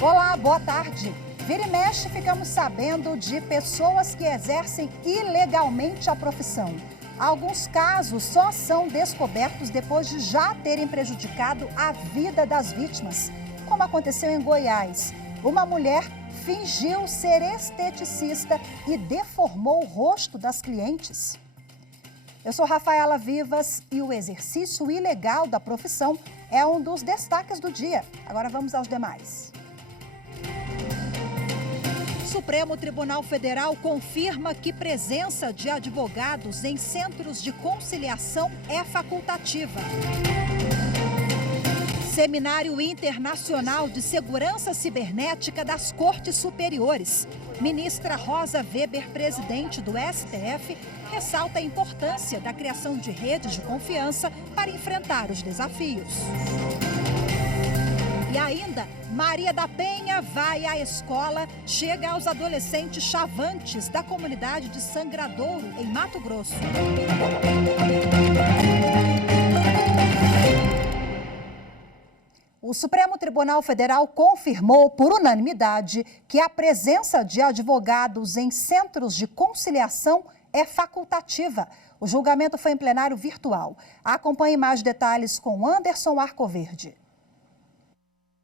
Olá, boa tarde. Vira e mexe, ficamos sabendo de pessoas que exercem ilegalmente a profissão. Alguns casos só são descobertos depois de já terem prejudicado a vida das vítimas, como aconteceu em Goiás. Uma mulher fingiu ser esteticista e deformou o rosto das clientes. Eu sou Rafaela Vivas e o exercício ilegal da profissão é um dos destaques do dia. Agora vamos aos demais. O Supremo Tribunal Federal confirma que presença de advogados em centros de conciliação é facultativa. Seminário Internacional de Segurança Cibernética das Cortes Superiores. Ministra Rosa Weber, presidente do STF, ressalta a importância da criação de redes de confiança para enfrentar os desafios. E ainda, Maria da Penha vai à escola, chega aos adolescentes chavantes da comunidade de Sangradouro, em Mato Grosso. O Supremo Tribunal Federal confirmou por unanimidade que a presença de advogados em centros de conciliação é facultativa. O julgamento foi em plenário virtual. Acompanhe mais detalhes com Anderson Arcoverde.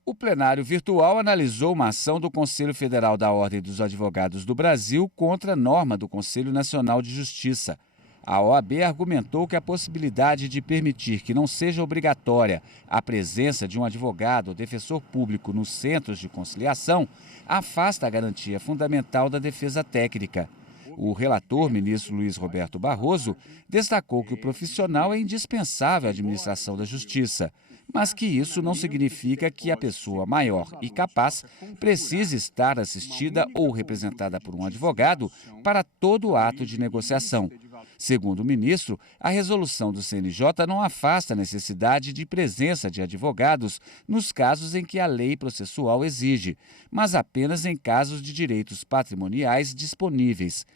O plenário virtual analisou uma ação do Conselho Federal da Ordem dos Advogados do Brasil contra a norma do Conselho Nacional de Justiça. A OAB argumentou que a possibilidade de permitir que não seja obrigatória a presença de um advogado ou defensor público nos centros de conciliação afasta a garantia fundamental da defesa técnica. O relator, ministro Luiz Roberto Barroso, destacou que o profissional é indispensável à administração da justiça, mas que isso não significa que a pessoa maior e capaz precise estar assistida ou representada por um advogado para todo ato de negociação. Segundo o ministro, a resolução do CNJ não afasta a necessidade de presença de advogados nos casos em que a lei processual exige, mas apenas em casos de direitos patrimoniais disponíveis.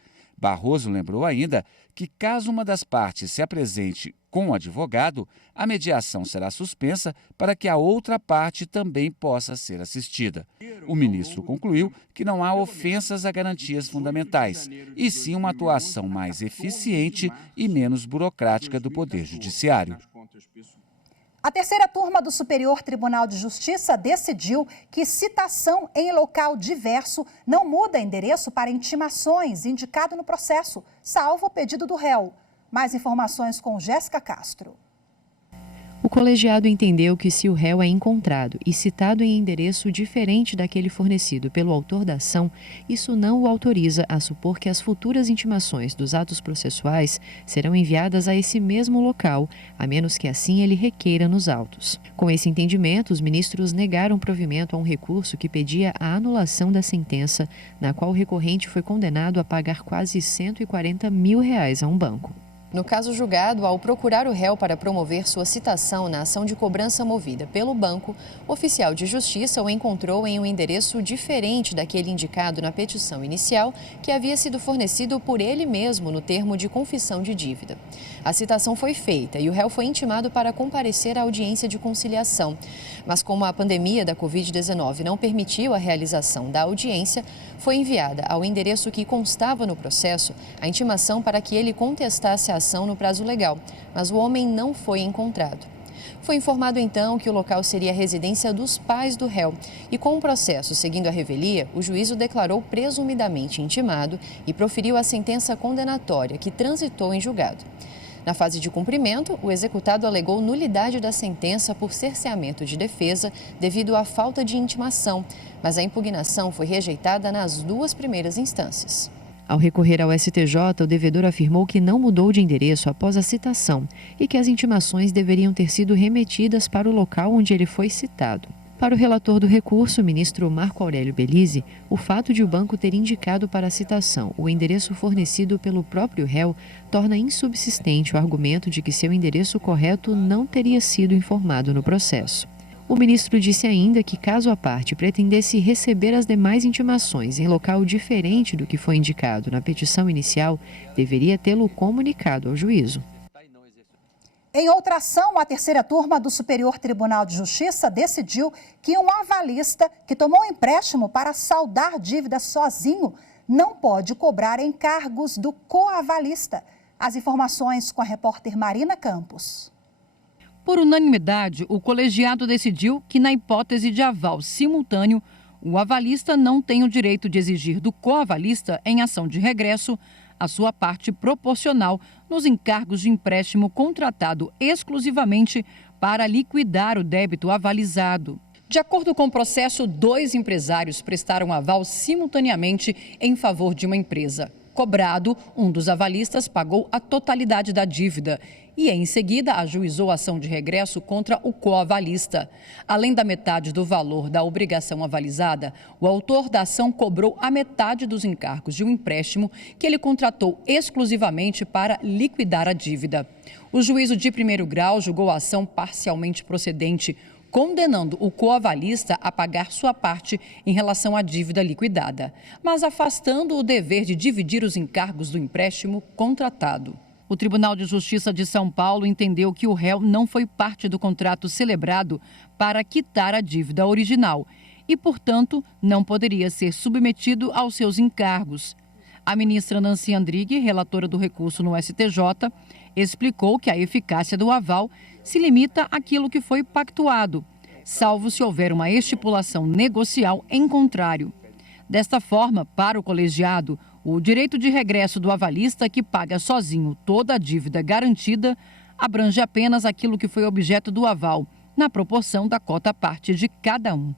Barroso lembrou ainda que, caso uma das partes se apresente com o advogado, a mediação será suspensa para que a outra parte também possa ser assistida. O ministro concluiu que não há ofensas a garantias fundamentais, e sim uma atuação mais eficiente e menos burocrática do Poder Judiciário. A terceira turma do Superior Tribunal de Justiça decidiu que citação em local diverso não muda endereço para intimações indicado no processo, salvo o pedido do réu. Mais informações com Jéssica Castro. O colegiado entendeu que se o réu é encontrado e citado em endereço diferente daquele fornecido pelo autor da ação, isso não o autoriza a supor que as futuras intimações dos atos processuais serão enviadas a esse mesmo local, a menos que assim ele requeira nos autos. Com esse entendimento, os ministros negaram provimento a um recurso que pedia a anulação da sentença, na qual o recorrente foi condenado a pagar quase R$140 mil a um banco. No caso julgado, ao procurar o réu para promover sua citação na ação de cobrança movida pelo banco, o oficial de justiça o encontrou em um endereço diferente daquele indicado na petição inicial, que havia sido fornecido por ele mesmo no termo de confissão de dívida. A citação foi feita e o réu foi intimado para comparecer à audiência de conciliação. Mas como a pandemia da Covid-19 não permitiu a realização da audiência, foi enviada ao endereço que constava no processo a intimação para que ele contestasse a ação no prazo legal, mas o homem não foi encontrado. Foi informado então que o local seria a residência dos pais do réu e, com o processo seguindo a revelia, o juiz o declarou presumidamente intimado e proferiu a sentença condenatória que transitou em julgado. Na fase de cumprimento, o executado alegou nulidade da sentença por cerceamento de defesa devido à falta de intimação, mas a impugnação foi rejeitada nas duas primeiras instâncias. Ao recorrer ao STJ, o devedor afirmou que não mudou de endereço após a citação e que as intimações deveriam ter sido remetidas para o local onde ele foi citado. Para o relator do recurso, o ministro Marco Aurélio Belize, o fato de o banco ter indicado para a citação o endereço fornecido pelo próprio réu torna insubsistente o argumento de que seu endereço correto não teria sido informado no processo. O ministro disse ainda que, caso a parte pretendesse receber as demais intimações em local diferente do que foi indicado na petição inicial, deveria tê-lo comunicado ao juízo. Em outra ação, a terceira turma do Superior Tribunal de Justiça decidiu que um avalista que tomou empréstimo para saldar dívidas sozinho não pode cobrar encargos do coavalista. As informações com a repórter Marina Campos. Por unanimidade, o colegiado decidiu que, na hipótese de aval simultâneo, o avalista não tem o direito de exigir do coavalista, em ação de regresso, a sua parte proporcional nos encargos de empréstimo contratado exclusivamente para liquidar o débito avalizado. De acordo com o processo, 2 empresários prestaram aval simultaneamente em favor de uma empresa. Cobrado, um dos avalistas pagou a totalidade da dívida e, em seguida, ajuizou ação de regresso contra o coavalista. Além da metade do valor da obrigação avalizada, o autor da ação cobrou a metade dos encargos de um empréstimo que ele contratou exclusivamente para liquidar a dívida. O juízo de primeiro grau julgou a ação parcialmente procedente, condenando o coavalista a pagar sua parte em relação à dívida liquidada, mas afastando o dever de dividir os encargos do empréstimo contratado. O Tribunal de Justiça de São Paulo entendeu que o réu não foi parte do contrato celebrado para quitar a dívida original e, portanto, não poderia ser submetido aos seus encargos. A ministra Nancy Andrighi, relatora do recurso no STJ, explicou que a eficácia do aval se limita àquilo que foi pactuado, salvo se houver uma estipulação negocial em contrário. Desta forma, para o colegiado, o direito de regresso do avalista que paga sozinho toda a dívida garantida abrange apenas aquilo que foi objeto do aval, na proporção da cota-parte de cada um.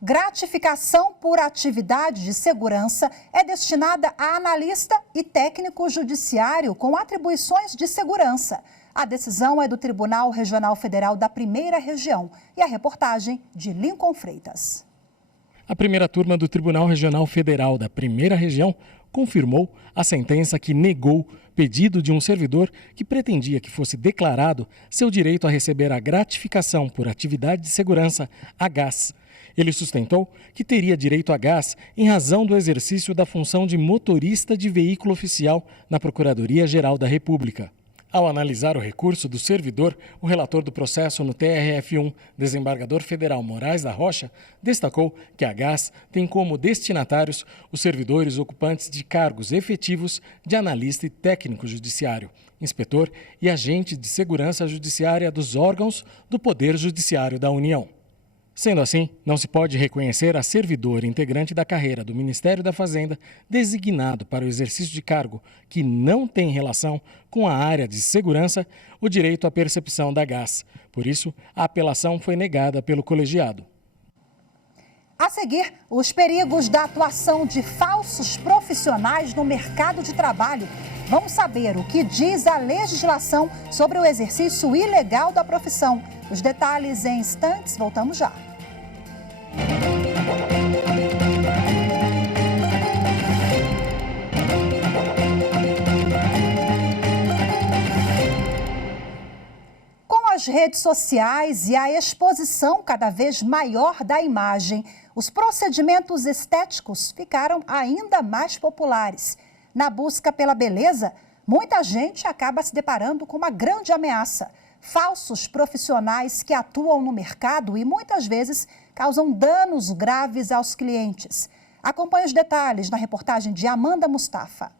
Gratificação por atividade de segurança é destinada a analista e técnico judiciário com atribuições de segurança. A decisão é do Tribunal Regional Federal da Primeira Região e a reportagem de Lincoln Freitas. A primeira turma do Tribunal Regional Federal da Primeira Região confirmou a sentença que negou pedido de um servidor que pretendia que fosse declarado seu direito a receber a gratificação por atividade de segurança, a GAS. Ele sustentou que teria direito a GAS em razão do exercício da função de motorista de veículo oficial na Procuradoria-Geral da República. Ao analisar o recurso do servidor, o relator do processo no TRF1, desembargador federal Moraes da Rocha, destacou que a GAS tem como destinatários os servidores ocupantes de cargos efetivos de analista e técnico judiciário, inspetor e agente de segurança judiciária dos órgãos do Poder Judiciário da União. Sendo assim, não se pode reconhecer a servidor integrante da carreira do Ministério da Fazenda designado para o exercício de cargo que não tem relação com a área de segurança o direito à percepção da GAS. Por isso, a apelação foi negada pelo colegiado. A seguir, os perigos da atuação de falsos profissionais no mercado de trabalho. Vamos saber o que diz a legislação sobre o exercício ilegal da profissão. Os detalhes em instantes, voltamos já. Com as redes sociais e a exposição cada vez maior da imagem, os procedimentos estéticos ficaram ainda mais populares. Na busca pela beleza, muita gente acaba se deparando com uma grande ameaça. Falsos profissionais que atuam no mercado e muitas vezes causam danos graves aos clientes. Acompanhe os detalhes na reportagem de Amanda Mustafa.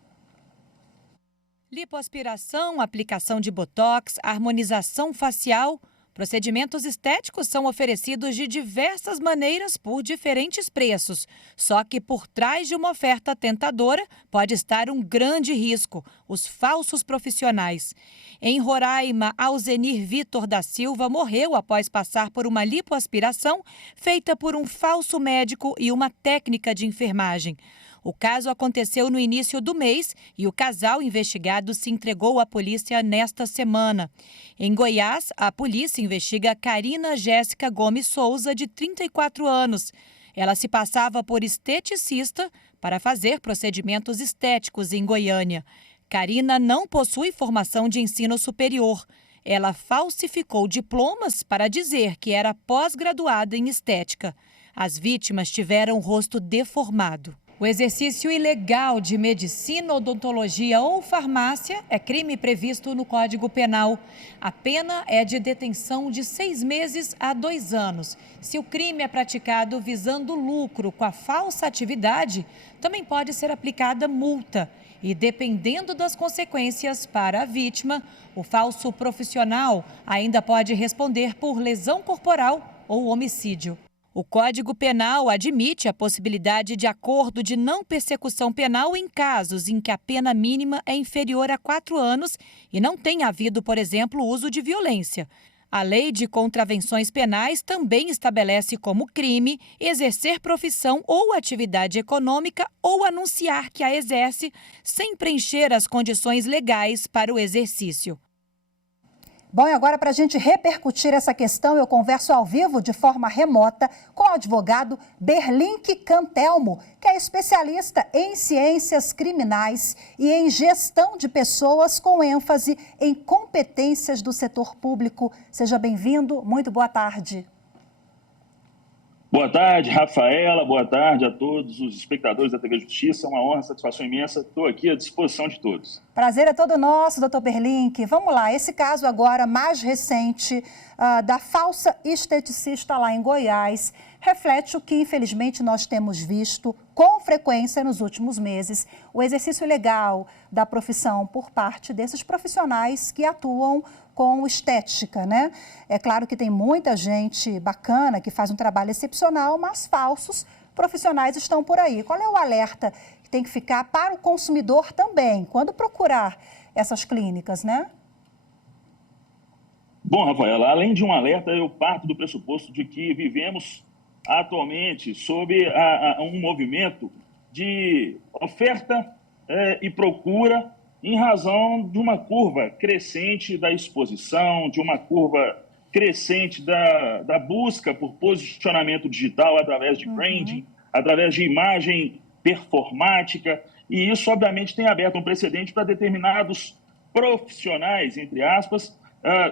Lipoaspiração, aplicação de botox, harmonização facial. Procedimentos estéticos são oferecidos de diversas maneiras por diferentes preços. Só que por trás de uma oferta tentadora pode estar um grande risco: os falsos profissionais. Em Roraima, Alzenir Vitor da Silva morreu após passar por uma lipoaspiração feita por um falso médico e uma técnica de enfermagem. O caso aconteceu no início do mês e o casal investigado se entregou à polícia nesta semana. Em Goiás, a polícia investiga Karina Jéssica Gomes Souza, de 34 anos. Ela se passava por esteticista para fazer procedimentos estéticos em Goiânia. Karina não possui formação de ensino superior. ela falsificou diplomas para dizer que era pós-graduada em estética. As vítimas tiveram o rosto deformado. O exercício ilegal de medicina, odontologia ou farmácia é crime previsto no Código Penal. A pena é de detenção de 6 meses a 2 anos. Se o crime é praticado visando lucro com a falsa atividade, também pode ser aplicada multa. E dependendo das consequências para a vítima, o falso profissional ainda pode responder por lesão corporal ou homicídio. O Código Penal admite a possibilidade de acordo de não persecução penal em casos em que a pena mínima é inferior a 4 anos e não tenha havido, por exemplo, uso de violência. A Lei de Contravenções Penais também estabelece como crime exercer profissão ou atividade econômica ou anunciar que a exerce sem preencher as condições legais para o exercício. Bom, e agora para a gente repercutir essa questão, eu converso ao vivo de forma remota com o advogado Berlink Cantelmo, que é especialista em ciências criminais e em gestão de pessoas com ênfase em competências do setor público. Seja bem-vindo, muito boa tarde. Boa tarde, Rafaela. Boa tarde a todos os espectadores da TV Justiça. É uma honra, satisfação imensa. Estou aqui à disposição de todos. Prazer é todo nosso, doutor Berlink. Vamos lá, esse caso agora mais recente da falsa esteticista lá em Goiás reflete o que, infelizmente, nós temos visto com frequência nos últimos meses, o exercício ilegal da profissão por parte desses profissionais que atuam com estética, né? É claro que tem muita gente bacana que faz um trabalho excepcional, mas falsos profissionais estão por aí. Qual é o alerta que tem que ficar para o consumidor também, quando procurar essas clínicas, né? Bom, Rafaela, além de um alerta, eu parto do pressuposto de que vivemos atualmente sob um movimento de oferta e procura em razão de uma curva crescente da exposição, de uma curva crescente da busca por posicionamento digital através de branding, através de imagem performática, e isso, obviamente, tem aberto um precedente para determinados profissionais, entre aspas,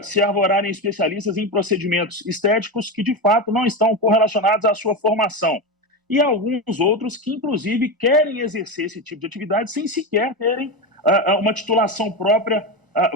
se arvorarem especialistas em procedimentos estéticos que, de fato, não estão correlacionados à sua formação. E alguns outros que, inclusive, querem exercer esse tipo de atividade sem sequer terem uma titulação própria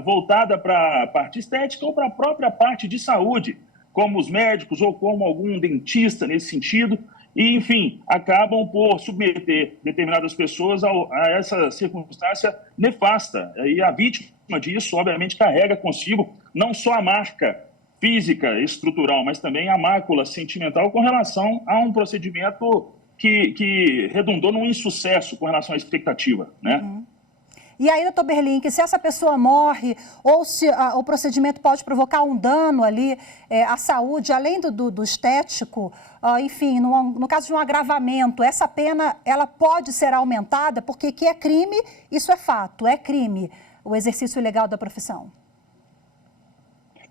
voltada para a parte estética ou para a própria parte de saúde, como os médicos ou como algum dentista nesse sentido, e, enfim, acabam por submeter determinadas pessoas a essa circunstância nefasta. E a vítima disso, obviamente, carrega consigo não só a marca física, estrutural, mas também a mácula sentimental com relação a um procedimento que redundou num insucesso com relação à expectativa, né? E aí, doutor Berlink, se essa pessoa morre ou se o procedimento pode provocar um dano ali à saúde, além do estético, enfim, no caso de um agravamento, essa pena ela pode ser aumentada, porque que é crime, isso é fato, é crime, o exercício ilegal da profissão.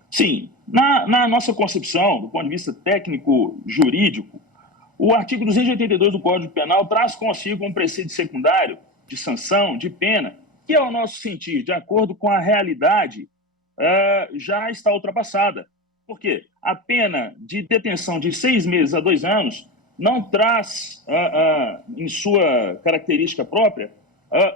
Sim, na nossa concepção, do ponto de vista técnico-jurídico, o artigo 282 do Código Penal traz consigo um preceito secundário de sanção, de pena, que, ao nosso sentir, de acordo com a realidade, já está ultrapassada. Por quê? A pena de detenção de 6 meses a 2 anos não traz, em sua característica própria,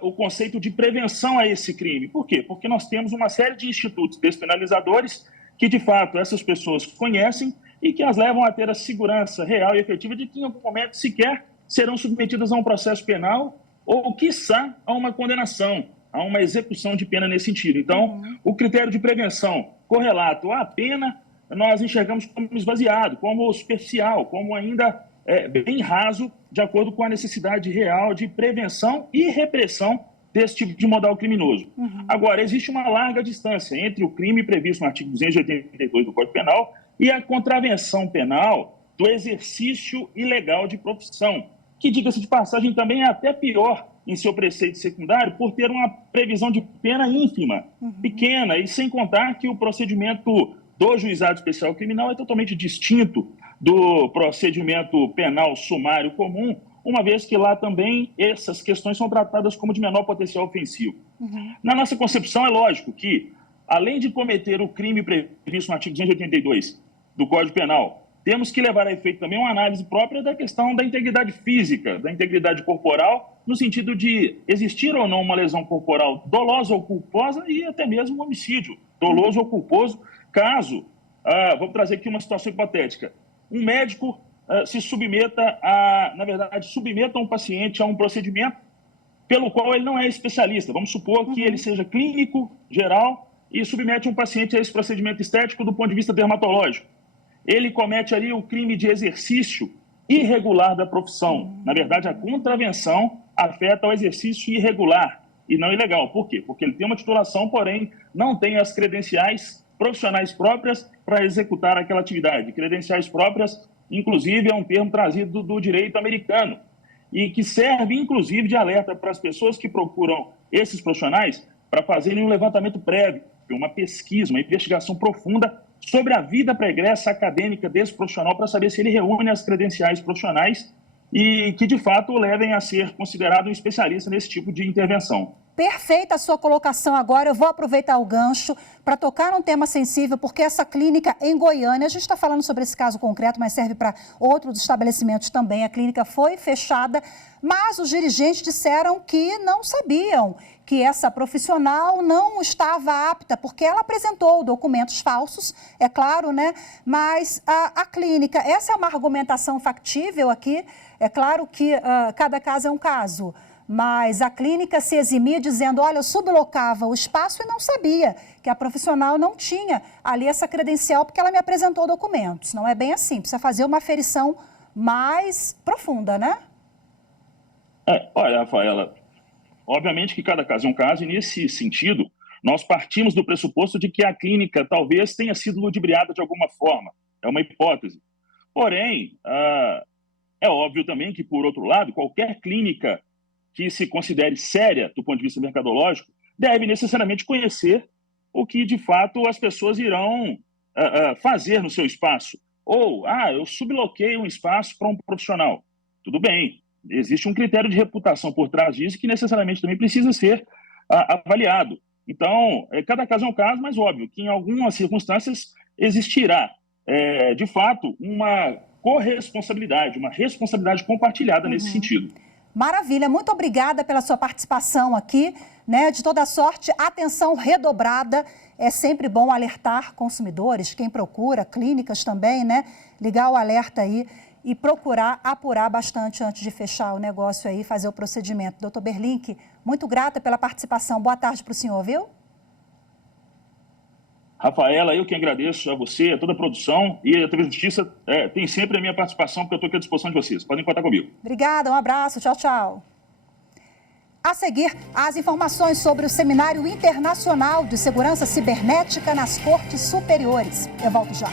o conceito de prevenção a esse crime. Por quê? Porque nós temos uma série de institutos despenalizadores que, de fato, essas pessoas conhecem e que as levam a ter a segurança real e efetiva de que, em algum momento, sequer serão submetidas a um processo penal ou, quiçá, a uma condenação, a uma execução de pena nesse sentido. Então, o critério de prevenção correlato à pena, nós enxergamos como esvaziado, como superficial, como ainda bem raso, de acordo com a necessidade real de prevenção e repressão desse tipo de modal criminoso. Agora, existe uma larga distância entre o crime previsto no artigo 282 do Código Penal e a contravenção penal do exercício ilegal de profissão, que, diga-se de passagem, também é até pior em seu preceito secundário por ter uma previsão de pena ínfima, pequena, e sem contar que o procedimento do Juizado Especial Criminal é totalmente distinto do procedimento penal sumário comum, uma vez que lá também essas questões são tratadas como de menor potencial ofensivo. Na nossa concepção, é lógico que além de cometer o crime previsto no artigo 282 do Código Penal, temos que levar a efeito também uma análise própria da questão da integridade física, da integridade corporal, no sentido de existir ou não uma lesão corporal dolosa ou culposa e até mesmo um homicídio doloso ou culposo, caso, vou trazer aqui uma situação hipotética, um médico se submeta submeta um paciente a um procedimento pelo qual ele não é especialista. Vamos supor que ele seja clínico geral e submete um paciente a esse procedimento estético do ponto de vista dermatológico. Ele comete ali o crime de exercício irregular da profissão. Na verdade, a contravenção afeta o exercício irregular e não ilegal. Por quê? Porque ele tem uma titulação, porém não tem as credenciais profissionais próprias para executar aquela atividade. Credenciais próprias, inclusive, é um termo trazido do direito americano e que serve, inclusive, de alerta para as pessoas que procuram esses profissionais para fazerem um levantamento prévio, uma pesquisa, uma investigação profunda sobre a vida pregressa acadêmica desse profissional para saber se ele reúne as credenciais profissionais e que, de fato, o levem a ser considerado um especialista nesse tipo de intervenção. Perfeita a sua colocação agora. Eu vou aproveitar o gancho para tocar num tema sensível, porque essa clínica em Goiânia, a gente está falando sobre esse caso concreto, mas serve para outros estabelecimentos também. A clínica foi fechada, mas os dirigentes disseram que não sabiam que essa profissional não estava apta, porque ela apresentou documentos falsos, é claro, né? Mas a clínica, essa é uma argumentação factível aqui, é claro que cada caso é um caso, mas a clínica se eximia dizendo, olha, eu sublocava o espaço e não sabia que a profissional não tinha ali essa credencial porque ela me apresentou documentos. Não é bem assim, precisa fazer uma aferição mais profunda, né? Olha, Rafaela, obviamente que cada caso é um caso e nesse sentido nós partimos do pressuposto de que a clínica talvez tenha sido ludibriada de alguma forma. É uma hipótese. Porém, é óbvio também que, por outro lado, qualquer clínica que se considere séria do ponto de vista mercadológico, deve necessariamente conhecer o que, de fato, as pessoas irão fazer no seu espaço. Ou, eu subloquei um espaço para um profissional. Tudo bem, existe um critério de reputação por trás disso que necessariamente também precisa ser avaliado. Então, cada caso é um caso, mas óbvio que em algumas circunstâncias existirá, de fato, uma corresponsabilidade, uma responsabilidade compartilhada nesse sentido. Maravilha, muito obrigada pela sua participação aqui, né? De toda sorte, atenção redobrada, é sempre bom alertar consumidores, quem procura, clínicas também, né? Ligar o alerta aí e procurar apurar bastante antes de fechar o negócio aí, fazer o procedimento. Doutor Berlink, muito grata pela participação, boa tarde para o senhor, viu? Rafaela, eu que agradeço a você, a toda a produção e a TV Justiça tem sempre a minha participação, porque eu estou aqui à disposição de vocês. Podem contar comigo. Obrigada, um abraço, tchau, tchau. A seguir, as informações sobre o Seminário Internacional de Segurança Cibernética nas Cortes Superiores. Eu volto já.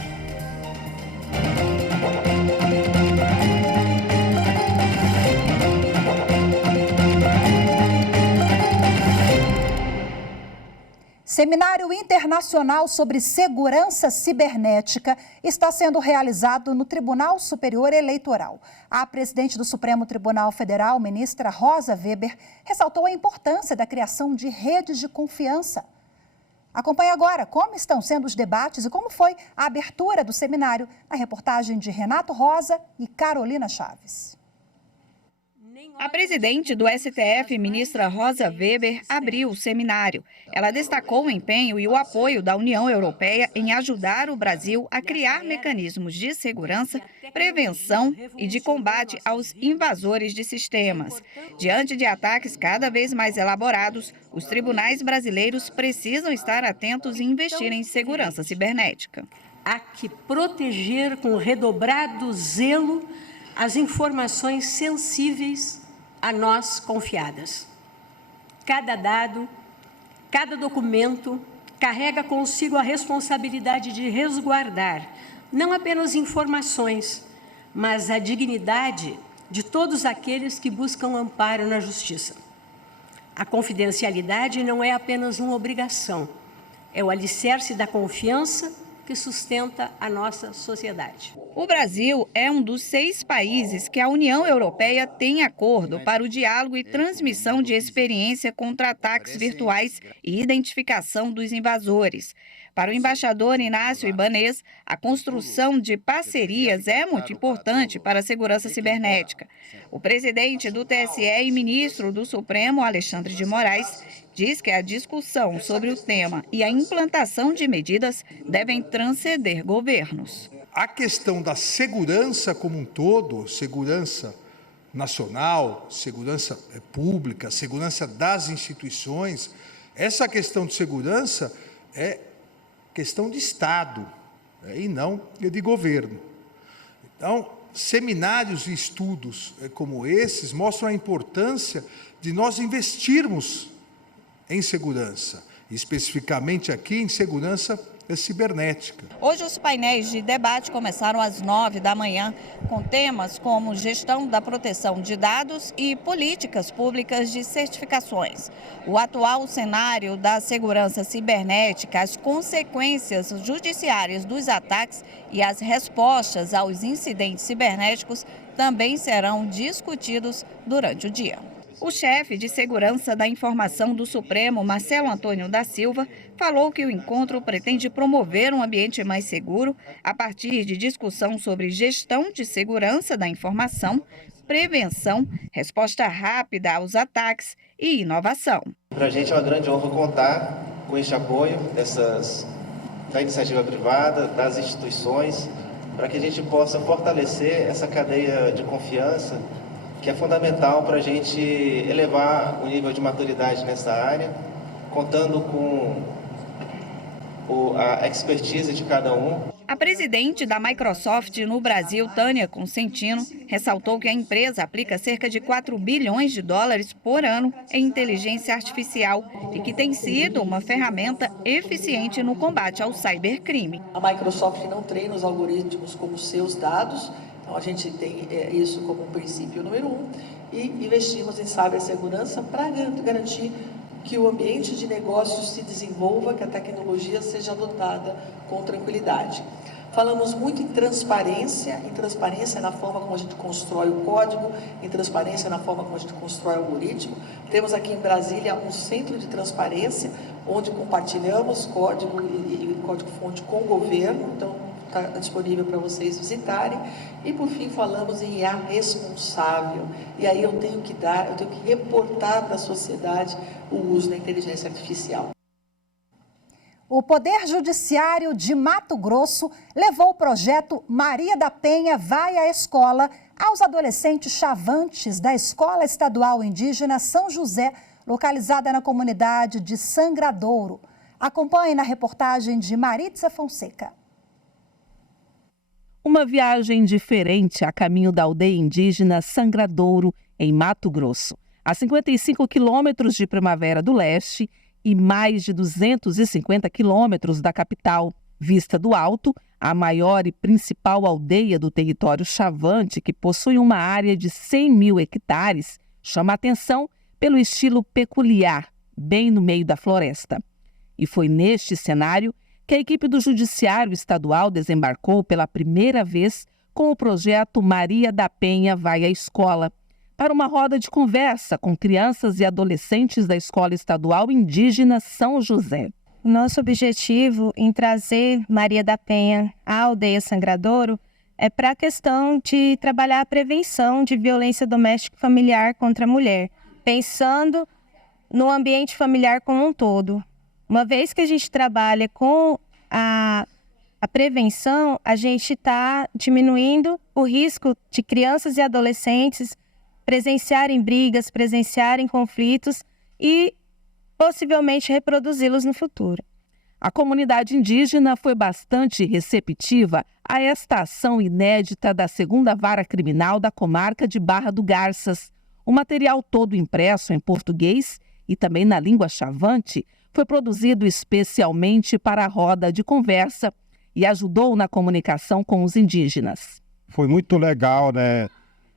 Seminário Internacional sobre Segurança Cibernética está sendo realizado no Tribunal Superior Eleitoral. A presidente do Supremo Tribunal Federal, ministra Rosa Weber, ressaltou a importância da criação de redes de confiança. Acompanhe agora como estão sendo os debates e como foi a abertura do seminário na reportagem de Renato Rosa e Carolina Chaves. A presidente do STF, ministra Rosa Weber, abriu o seminário. Ela destacou o empenho e o apoio da União Europeia em ajudar o Brasil a criar mecanismos de segurança, prevenção e de combate aos invasores de sistemas. Diante de ataques cada vez mais elaborados, os tribunais brasileiros precisam estar atentos e investir em segurança cibernética. Há que proteger com redobrado zelo as informações sensíveis a nós confiadas. Cada dado, cada documento carrega consigo a responsabilidade de resguardar não apenas informações, mas a dignidade de todos aqueles que buscam amparo na justiça. A confidencialidade não é apenas uma obrigação, é o alicerce da confiança que que sustenta a nossa sociedade. O Brasil é um dos 6 países que a União Europeia tem acordo para o diálogo e transmissão de experiência contra ataques virtuais e identificação dos invasores. Para o embaixador Inácio Ibanez, a construção de parcerias é muito importante para a segurança cibernética. O presidente do TSE e ministro do Supremo, Alexandre de Moraes, diz que a discussão sobre o tema e a implantação de medidas devem transcender governos. A questão da segurança como um todo, segurança nacional, segurança pública, segurança das instituições, essa questão de segurança é questão de Estado, e não de governo. Então, seminários e estudos como esses mostram a importância de nós investirmos em segurança, especificamente aqui em segurança cibernética. Hoje os painéis de debate começaram às 9 da manhã, com temas como gestão da proteção de dados e políticas públicas de certificações. O atual cenário da segurança cibernética, as consequências judiciárias dos ataques e as respostas aos incidentes cibernéticos também serão discutidos durante o dia. O chefe de Segurança da Informação do Supremo, Marcelo Antônio da Silva, falou que o encontro pretende promover um ambiente mais seguro a partir de discussão sobre gestão de segurança da informação, prevenção, resposta rápida aos ataques e inovação. Para a gente é uma grande honra contar com este apoio da iniciativa privada, das instituições, para que a gente possa fortalecer essa cadeia de confiança que é fundamental para a gente elevar o nível de maturidade nessa área, contando com a expertise de cada um. A presidente da Microsoft no Brasil, Tânia Consentino, ressaltou que a empresa aplica cerca de 4 bilhões de dólares por ano em inteligência artificial e que tem sido uma ferramenta eficiente no combate ao cybercrime. A Microsoft não treina os algoritmos com os seus dados. Então, a gente tem isso como princípio número 1 e investimos em cibersegurança para garantir que o ambiente de negócios se desenvolva, que a tecnologia seja adotada com tranquilidade. Falamos muito em transparência na forma como a gente constrói o código, em transparência na forma como a gente constrói o algoritmo. Temos aqui em Brasília um centro de transparência, onde compartilhamos código e código-fonte com o governo, então está disponível para vocês visitarem. E, por fim, falamos em IA responsável. E aí eu tenho que reportar para a sociedade o uso da inteligência artificial. O Poder Judiciário de Mato Grosso levou o projeto Maria da Penha Vai à Escola aos adolescentes chavantes da Escola Estadual Indígena São José, localizada na comunidade de Sangradouro. Acompanhe na reportagem de Maritza Fonseca. Uma viagem diferente a caminho da aldeia indígena Sangradouro, em Mato Grosso. A 55 quilômetros de Primavera do Leste e mais de 250 quilômetros da capital. Vista do Alto, a maior e principal aldeia do território chavante, que possui uma área de 100 mil hectares, chama a atenção pelo estilo peculiar, bem no meio da floresta. E foi neste cenário que a equipe do Judiciário Estadual desembarcou pela primeira vez com o projeto Maria da Penha Vai à Escola, para uma roda de conversa com crianças e adolescentes da Escola Estadual Indígena São José. O nosso objetivo em trazer Maria da Penha à aldeia Sangradouro é para a questão de trabalhar a prevenção de violência doméstica e familiar contra a mulher, pensando no ambiente familiar como um todo. Uma vez que a gente trabalha com a prevenção, a gente está diminuindo o risco de crianças e adolescentes presenciarem brigas, presenciarem conflitos e possivelmente reproduzi-los no futuro. A comunidade indígena foi bastante receptiva a esta ação inédita da 2ª Vara Criminal da comarca de Barra do Garças. O material todo impresso em português e também na língua chavante foi produzido especialmente para a roda de conversa e ajudou na comunicação com os indígenas. Foi muito legal, né?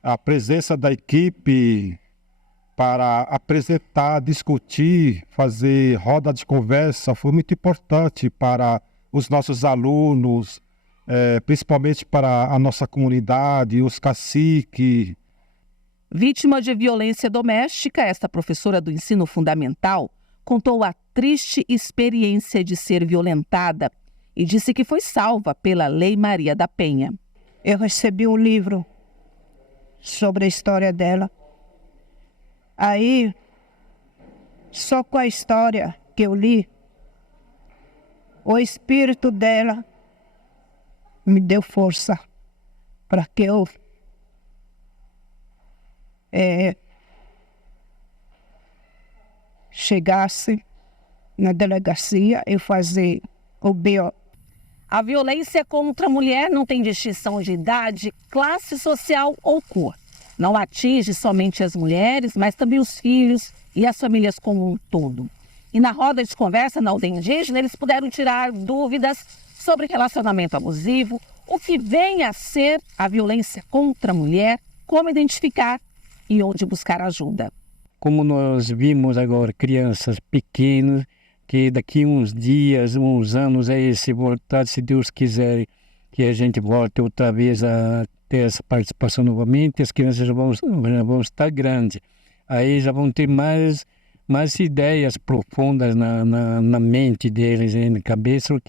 A presença da equipe para apresentar, discutir, fazer roda de conversa foi muito importante para os nossos alunos, principalmente para a nossa comunidade, os caciques. Vítima de violência doméstica, esta professora do ensino fundamental contou a triste experiência de ser violentada e disse que foi salva pela Lei Maria da Penha. Eu recebi um livro sobre a história dela. Aí, só com a história que eu li, o espírito dela me deu força para que eu chegasse na delegacia e fazer o BO. A violência contra a mulher não tem distinção de idade, classe social ou cor. Não atinge somente as mulheres, mas também os filhos e as famílias como um todo. E na roda de conversa na aldeia indígena, eles puderam tirar dúvidas sobre relacionamento abusivo, o que vem a ser a violência contra a mulher, como identificar e onde buscar ajuda. Como nós vimos agora crianças pequenas, que daqui uns dias, uns anos, se voltar, se Deus quiser, que a gente volte outra vez a ter essa participação novamente, as crianças já vão estar grandes. Aí já vão ter mais ideias profundas na mente deles, na cabeça, o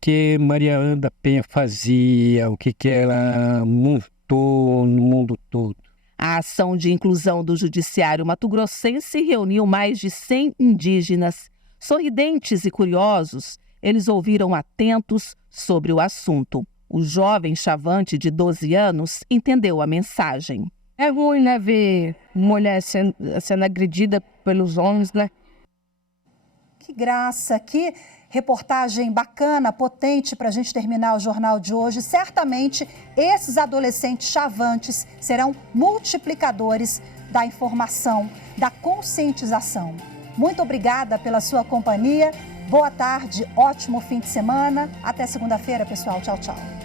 que Maria da Penha fazia, o que ela montou no mundo todo. A ação de inclusão do Judiciário mato-grossense reuniu mais de 100 indígenas. Sorridentes e curiosos, eles ouviram atentos sobre o assunto. O jovem chavante de 12 anos entendeu a mensagem. É ruim, né, ver mulher sendo agredida pelos homens, né? Que graça, que reportagem bacana, potente para a gente terminar o jornal de hoje. Certamente esses adolescentes chavantes serão multiplicadores da informação, da conscientização. Muito obrigada pela sua companhia. Boa tarde, ótimo fim de semana. Até segunda-feira, pessoal. Tchau, tchau.